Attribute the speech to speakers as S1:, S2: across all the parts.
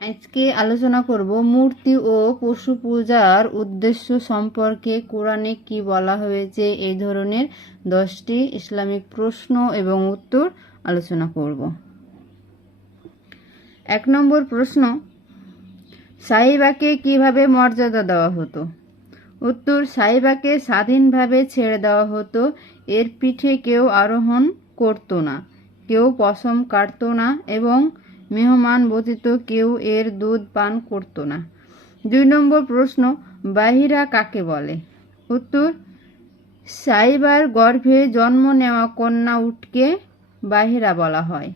S1: আজকে আলোচনা করব মূর্তি ও পশু পূজার উদ্দেশ্য সম্পর্কে কোরআনে কি বলা হয়েছে, এই ধরনের দশটি ইসলামিক প্রশ্ন এবং উত্তর আলোচনা করব। এক নম্বর প্রশ্ন, সাহিবাকে কীভাবে মর্যাদা দেওয়া হতো? উত্তর, সাহিবাকে স্বাধীনভাবে ছেড়ে দেওয়া হতো, এর পিঠে কেউ আরোহণ করতো না, কেউ পশম কাটতো না এবং মেহমান ব্যতীত কেউ এর দুধ পান করতো না। দুই নম্বর প্রশ্ন, বাহিরা কাকে বলে? উত্তর, সাইবার গর্ভে জন্ম নেওয়া কন্যা উটকে বাহিরা বলা হয়।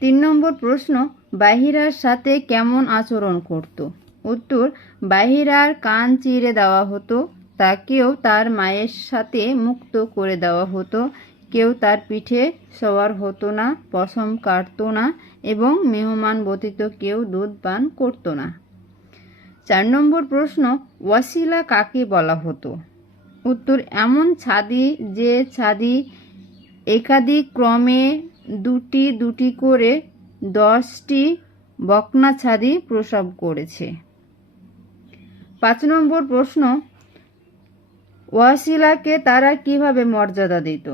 S1: তিন নম্বর প্রশ্ন, বাহিরার সাথে কেমন আচরণ করত? উত্তর, বাহিরার কান চিরে দেওয়া হতো, তাকেও তার মায়ের সাথে মুক্ত করে দেওয়া হতো কেউ তার পিঠে সওয়ার হতো না, পশম কাটতো না এবং মেহমান ব্যতীত কেউ দুধ পান করতো না। চার নম্বর প্রশ্ন, ওয়াসিলা কাকে বলা হতো? উত্তর, এমন ছাদি যে ছাদি একাধিক ক্রমে দুটি দুটি করে দশটি বকনা ছাদি প্রসব করেছে। পাঁচ নম্বর প্রশ্ন, ওয়াসিলাকে তারা কীভাবে মর্যাদা দিত?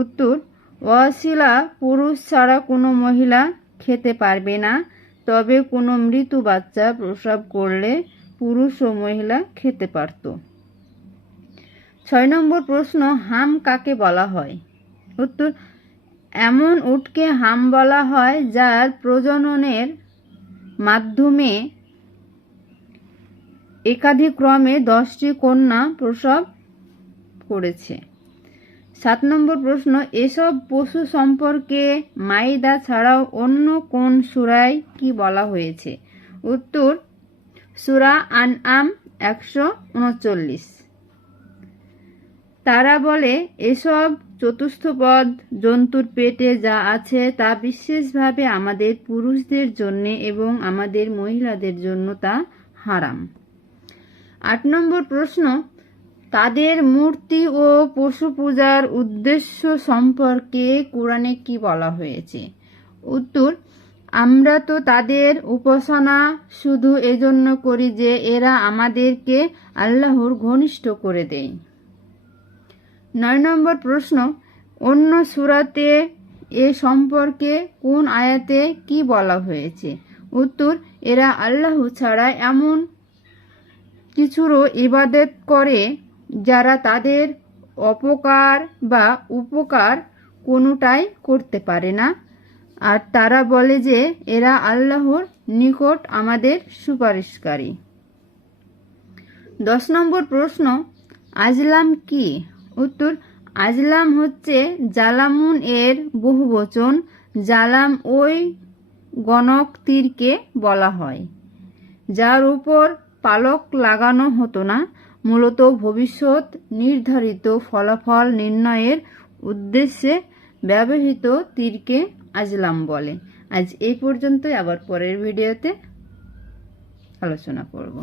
S1: উত্তর, অশিলা পুরুষ ছাড়া কোনো মহিলা খেতে পারবে না, তবে কোনো মৃত বাচ্চা প্রসব করলে পুরুষ ও মহিলা খেতে পারত। ছয় নম্বর প্রশ্ন, হাম কাকে বলা হয়? উত্তর, এমন উটকে হাম বলা হয় যার প্রজননের মাধ্যমে একাধিক্রমে দশটি কন্যা প্রসব করেছে। সাত নম্বর প্রশ্ন, এসব পশু সম্পর্কে মাইদা ছাড়াও অন্য কোন সুরায় কি বলা হয়েছে? উত্তর, সুরা আন আম একশো উনচল্লিশ। তারা বলে, এসব চতুস্থপদ জন্তুর পেটে যা আছে তা বিশেষভাবে আমাদের পুরুষদের জন্য এবং আমাদের মহিলাদের জন্য তা হারাম। আট নম্বর প্রশ্ন তাদের মূর্তি ও পশু পূজার উদ্দেশ্য সম্পর্কে কোরআনে কি বলা হয়েছে? উত্তর, আমরা তো তাদের উপাসনা শুধু এজন্য করি যে এরা আমাদেরকে আল্লাহর ঘনিষ্ঠ করে দেয়। নয় নম্বর প্রশ্ন, অন্য সুরাতে এ সম্পর্কে কোন আয়াতে কি বলা হয়েছে? উত্তর, এরা আল্লাহ ছাড়া এমন কিছুরও ইবাদত করে যারা তাদের অপকার বা উপকার কোনোটাই করতে পারে না। আর তারা বলে যে, এরা আল্লাহর নিকট আমাদের সুপারিশকারী। দশ নম্বর প্রশ্ন, আজলাম কি? উত্তর, আজলাম হচ্ছে জালামুন এর বহুবচন। জালাম ওই গণক তীরকে বলা হয়, যার উপর পালক লাগানো হতো না। মূলত ভবিষ্যৎ নির্ধারিত ফলাফল নির্ণয়ের উদ্দেশ্যে ব্যবহৃত তীরকে আজলাম বলে। আজ এই পর্যন্তই, আবার পরের ভিডিওতে আলোচনা করব।